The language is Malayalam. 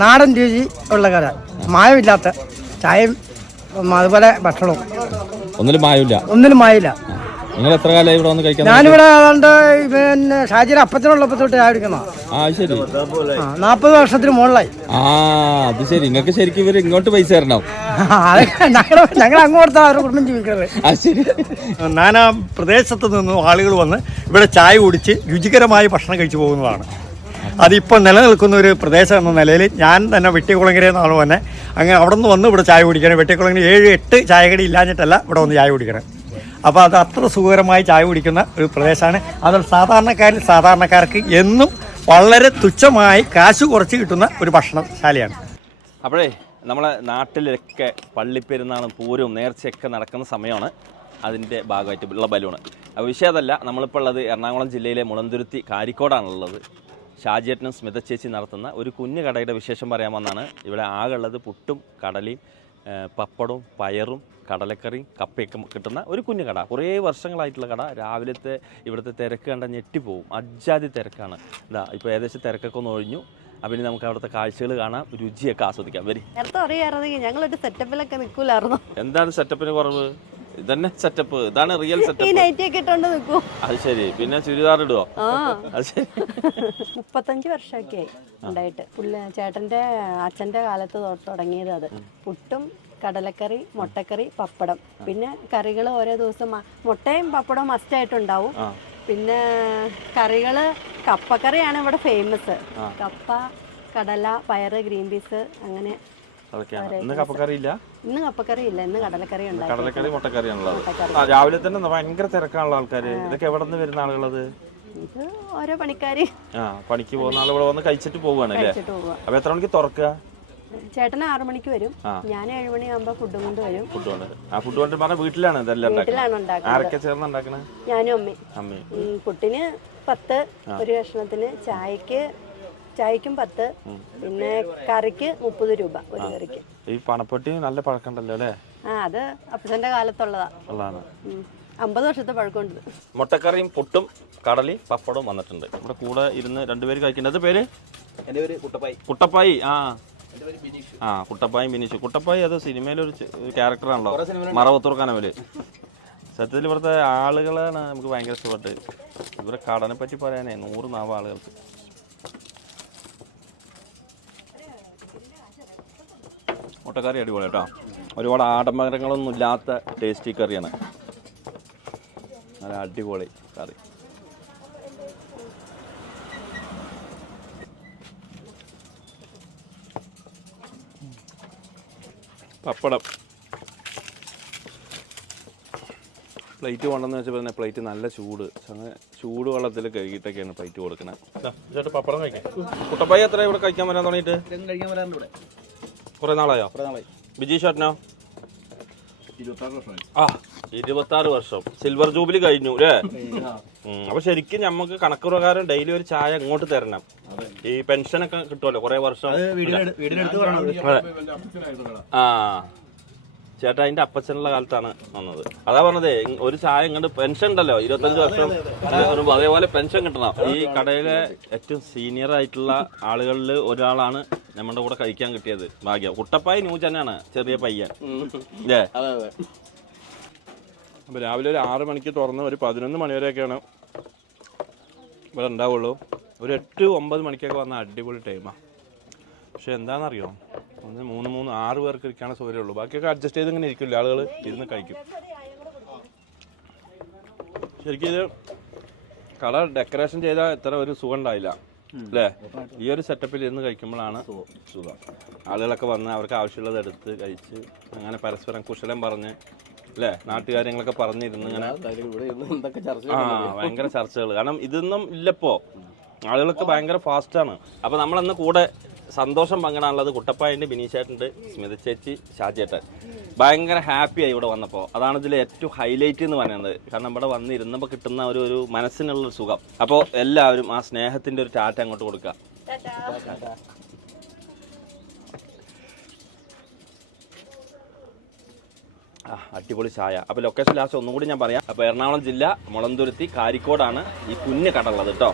നാടൻ രുചി ഉള്ള കട. മായമില്ലാത്ത ചായയും അതുപോലെ ഭക്ഷണവും. ഒന്നിലും മായമില്ല. ഒന്നിലും മായില്ല നിങ്ങൾ എത്ര കാലമായി ഇവിടെ വന്ന് കഴിക്കാൻ ഞാനിവിടെ ഏതാണ്ട് പിന്നെ ഷാജിയുടെ അപ്പത്തിനുള്ളപ്പോ തൊട്ട് ചായ കുടിക്കുന്ന. ആ ശരി. നാൽപ്പത് വർഷത്തിന് മുകളിലായി. ആ അത് ശരി. നിങ്ങൾക്ക് ശരിക്കും ഇവർ ഇങ്ങോട്ട് പൈസ തരണം? ഞങ്ങൾ ഞങ്ങൾ അങ്ങോട്ട് അവരുടെ കുടുംബം ജീവിക്കുന്നത് ആ ശരി. നാനാ പ്രദേശത്ത് നിന്നും ആളുകൾ വന്ന് ഇവിടെ ചായ കുടിച്ച് രുചികരമായ ഭക്ഷണം കഴിച്ചു പോകുന്നതാണ്. അതിപ്പോൾ നിലനിൽക്കുന്ന ഒരു പ്രദേശം എന്ന നിലയിൽ ഞാൻ തന്നെ വെട്ടിക്കുളങ്ങര എന്നാണ് തന്നെ അങ്ങനെ അവിടെ നിന്ന് വന്ന് ഇവിടെ ചായ കുടിക്കണം. വെട്ടിക്കുളങ്ങര ഏഴ് എട്ട് ചായകടി ഇല്ലാഞ്ഞിട്ടല്ല ഇവിടെ വന്ന് ചായ കുടിക്കണം. അപ്പോൾ അത് അത്ര സുഖകരമായി ചായ കുടിക്കുന്ന ഒരു പ്രദേശമാണ്. അത് സാധാരണക്കാരിൽ സാധാരണക്കാർക്ക് എന്നും വളരെ തുച്ഛമായി കാശ് കുറച്ച് കിട്ടുന്ന ഒരു ഭക്ഷണശാലയാണ്. അപ്പോഴേ നമ്മളെ നാട്ടിലൊക്കെ പള്ളിപ്പെരുന്നാളും പൂരവും നേർച്ചയൊക്കെ നടക്കുന്ന സമയമാണ് അതിന്റെ ഭാഗമായിട്ട് ഉള്ള ബലൂണ്. അപ്പോൾ വിഷയം അതല്ല. നമ്മളിപ്പോൾ ഉള്ളത് എറണാകുളം ജില്ലയിലെ മുളന്തുരുത്തി കാരിക്കോടാണുള്ളത്. ഷാജിയേട്ടനും സ്മിത ചേച്ചി നടത്തുന്ന ഒരു കുഞ്ഞു കടയുടെ വിശേഷം പറയാൻ വന്നാണ് ഇവിടെ ആകെ ഉള്ളത് പുട്ടും കടലയും പപ്പടവും പയറും കടലക്കറിയും കപ്പയൊക്കെ കിട്ടുന്ന ഒരു കുഞ്ഞു കട. കുറേ വർഷങ്ങളായിട്ടുള്ള കട. രാവിലത്തെ ഇവിടുത്തെ തിരക്ക് കണ്ട ഞെട്ടിപ്പോവും. അജാതി തിരക്കാണ്. ഇതാ ഇപ്പോൾ ഏകദേശം തിരക്കൊക്കെ ഒന്ന് ഒഴിഞ്ഞു. അപ്പം ഇനി നമുക്ക് അവിടുത്തെ കാഴ്ചകൾ കാണാം. രുചിയൊക്കെ ആസ്വദിക്കാം. വരി. നേരത്തെ അറിയാറുണ്ടെങ്കിൽ ഞങ്ങളൊരു സെറ്റപ്പിലൊക്കെ നിൽക്കൂലായിരുന്നു? എന്താണ് സെറ്റപ്പിന് കുറവ്? ഇതന്നെ സെറ്റപ്പ് ഇതാണ് റിയൽ സെറ്റപ്പ് അത് ശരി. പിന്നെ ചുരിദാർ ഇടുവോ? അത് ശരി. മുപ്പത്തഞ്ച് വർഷമൊക്കെ ആയി ഉണ്ടായിട്ട്. പുള്ളി ചേട്ടന്റെ അച്ഛന്റെ കാലത്ത് തുടങ്ങിയത് അത്. പുട്ടും കടലക്കറി മുട്ടക്കറി പപ്പടം. പിന്നെ കറികൾ ഓരോ ദിവസം മുട്ടയും പപ്പടവും മസ്റ്റായിട്ടുണ്ടാവും. പിന്നെ കറികൾ കപ്പക്കറിയാണ് ഇവിടെ ഫേമസ് കപ്പ കടല പയറ് ഗ്രീൻ പീസ് അങ്ങനെ അതൊക്കെയാണ്. ഇന്ന് കപ്പക്കറി ഇല്ല ഇന്ന് കപ്പക്കറി ഇല്ല ഇന്ന് കടലക്കറി ഉണ്ടായി കടലക്കറി മുട്ടക്കറിയാണുള്ളത് മുട്ടക്കറി. ആ രാവിലെ തന്നെ ഭയങ്കര തിരക്കാണുള്ള ആൾക്കാര്. ഇതൊക്കെ എവിടെ നിന്ന് വരുന്ന ആളുകളത്? ഇത് ഓരോ പണിക്കാര്. ആ പണിക്ക് പോകുന്ന ആൾ ഇവിടെ വന്ന് കഴിച്ചിട്ട് പോവാണ് അല്ലേ? അപ്പൊ എത്ര മണിക്ക് തുറക്കുക? ചേട്ടൻ ആറു മണിക്ക് വരും. ഞാൻ ഏഴ് മണിയാകുമ്പോ ഫുഡ് കൊണ്ട് വരും. ഫുഡ് കൊണ്ട്. ആ ഫുഡ് കൊണ്ട് പറഞ്ഞ വീട്ടിലാണ് ഇതെല്ലാം വീട്ടിലാണ് ആരൊക്കെ ചേർന്ന് ഉണ്ടാക്കണേ? ഞാനും അമ്മയും. അമ്മി ഉം, പുട്ടിന് പത്ത് ഒരു കഷ്ണത്തിന് ചായക്ക് ചായക്കും പത്ത് പിന്നെ കറിക്ക് മുപ്പത് രൂപ ഒരു കറിക്ക്. ഈ പണപ്പെട്ടി നല്ല പഴക്കമുണ്ടല്ലോ അല്ലേ? ആ അത് അപ്പച്ചന്റെ കാലത്തുള്ളതാ. ഉള്ളതാണ്. ഉം. അമ്പത് വർഷത്തെ പഴക്കമുണ്ട് മുട്ടക്കറിയും പുട്ടും കടലി പപ്പടവും വന്നിട്ടുണ്ട്. നമ്മുടെ കൂടെ ഇരുന്ന് രണ്ടുപേര് കഴിക്കേണ്ടത് പേര്? എന്റെ പേര് കുട്ടപ്പായി. കുട്ടപ്പായി ആ. ആ കുട്ടപ്പായി ബിനീഷ്. കുട്ടപ്പായി അത് സിനിമയിലൊരു ക്യാരക്ടറാണല്ലോ. മറവത്തൂർക്കാനവൽ സത്യത്തിൽ ഇവിടുത്തെ ആളുകളാണ് നമുക്ക് ഭയങ്കര ഇഷ്ടപ്പെട്ട്. ഇവരെ കടനെ പറ്റി പറയാനേ നൂറ് നാവ് ആളുകൾക്ക്. മുട്ടക്കറി അടിപൊളി കേട്ടോ. ഒരുപാട് ആഡംബരങ്ങളൊന്നും ഇല്ലാത്ത ടേസ്റ്റി കറിയാണ്. നല്ല അടിപൊളി കറി. പപ്പടം. പ്ലേറ്റ് കൊണ്ടെന്ന് വെച്ചപ്പോൾ തന്നെ പ്ലേറ്റ് നല്ല ചൂട്. അങ്ങനെ ചൂട് വെള്ളത്തിൽ കഴുകിയിട്ടൊക്കെയാണ് പ്ലേറ്റ് കൊടുക്കുന്നത് പപ്പടം കഴിക്കാം. കുട്ടപ്പായി എത്ര ഇവിടെ കഴിക്കാൻ വരാൻ തുടങ്ങിയിട്ട്? കഴിക്കാൻ വരാറുണ്ട് ഇവിടെ. കുറേ നാളായോ? ബിജി ഷേട്ടനോ ആ ഇരുപത്താറ് വർഷം. സിൽവർ ജൂബിലി കഴിഞ്ഞു അല്ലേ? അപ്പൊ ശരിക്കും നമുക്ക് കണക്ക് പ്രകാരം ഡെയിലി ഒരു ചായ ഇങ്ങോട്ട് തരണം. ഈ പെൻഷനൊക്കെ കിട്ടുമല്ലോ കുറെ വർഷം. ആ. ചേട്ടാ അതിന്റെ അപ്പച്ചനുള്ള കാലത്താണ് വന്നത്. അതാ പറഞ്ഞത് ഒരു ചായ ഇങ്ങോട്ട് പെൻഷൻ ഉണ്ടല്ലോ ഇരുപത്തഞ്ച് വർഷം അതേപോലെ പെൻഷൻ കിട്ടണം. ഈ കടയിലെ ഏറ്റവും സീനിയർ ആയിട്ടുള്ള ആളുകളിൽ ഒരാളാണ് നമ്മുടെ കൂടെ കഴിക്കാൻ കിട്ടിയത് ഭാഗ്യം. കുട്ടപ്പായി ന്യൂജനാണ് ചെറിയ പയ്യൻ. അപ്പൊ രാവിലെ ഒരു ആറ് മണിക്ക് തുറന്ന് ഒരു പതിനൊന്ന് മണി വരെയൊക്കെയാണ് ഇവിടെ ഉണ്ടാവുള്ളൂ. ഒരു എട്ട് ഒമ്പത് മണിക്കൊക്കെ വന്ന അടിപൊളി ടൈമാ പക്ഷെ എന്താണെന്നറിയോ ഒന്ന് മൂന്ന് മൂന്ന് ആറ് പേർക്ക് ഇരിക്കാനുള്ള സൗകര്യമുള്ളൂ. ബാക്കിയൊക്കെ അഡ്ജസ്റ്റ് ചെയ്ത് ഇങ്ങനെ ഇരിക്കില്ല? ആളുകൾ ഇരുന്ന് കഴിക്കും. ശരിക്കും ഇത് കട ഡെക്കറേഷൻ ചെയ്താൽ ഇത്ര ഒരു സുഖം ഉണ്ടായില്ല. അല്ലേ? ഈ ഒരു സെറ്റപ്പിൽ ഇരുന്ന് കഴിക്കുമ്പോഴാണ് സുഖം. ആളുകളൊക്കെ വന്ന് അവർക്ക് ആവശ്യമുള്ളത് എടുത്ത് കഴിച്ച് അങ്ങനെ പരസ്പരം കുശലം പറഞ്ഞ് അല്ലേ? നാട്ടുകാര്യങ്ങളൊക്കെ പറഞ്ഞിരുന്ന് ഇങ്ങനെ. ആ ഭയങ്കര ചർച്ചകൾ കാരണം ഇതൊന്നും ഇല്ലപ്പോ. ആളുകളൊക്കെ ഭയങ്കര ഫാസ്റ്റാണ് അപ്പൊ നമ്മളന്ന് കൂടെ സന്തോഷം പങ്കിടാനുള്ളത് കുട്ടപ്പായുണ്ട് ബിനീഷേട്ടുണ്ട് സ്മിത ചേച്ചി ഷാജേട്ടൻ ഭയങ്കര ഹാപ്പിയായി ഇവിടെ വന്നപ്പോൾ അതാണ് ഇതിലെ ഏറ്റവും ഹൈലൈറ്റ് എന്ന് പറയുന്നത്. കാരണം ഇവിടെ വന്നിരുന്നപ്പോൾ കിട്ടുന്ന ഒരു ഒരു മനസ്സിനുള്ള ഒരു സുഖം. അപ്പോൾ എല്ലാവരും ആ സ്നേഹത്തിന്റെ ഒരു ടാറ്റ അങ്ങോട്ട് കൊടുക്കുക അടിപൊളി ചായ. അപ്പോൾ ലൊക്കേഷൻ ലാസ്റ്റ് ഒന്നുകൂടി ഞാൻ പറയാം. അപ്പോൾ എറണാകുളം ജില്ല മുളന്തുരുത്തി കാരിക്കോടാണ് ഈ കുഞ്ഞ് കട കേട്ടോ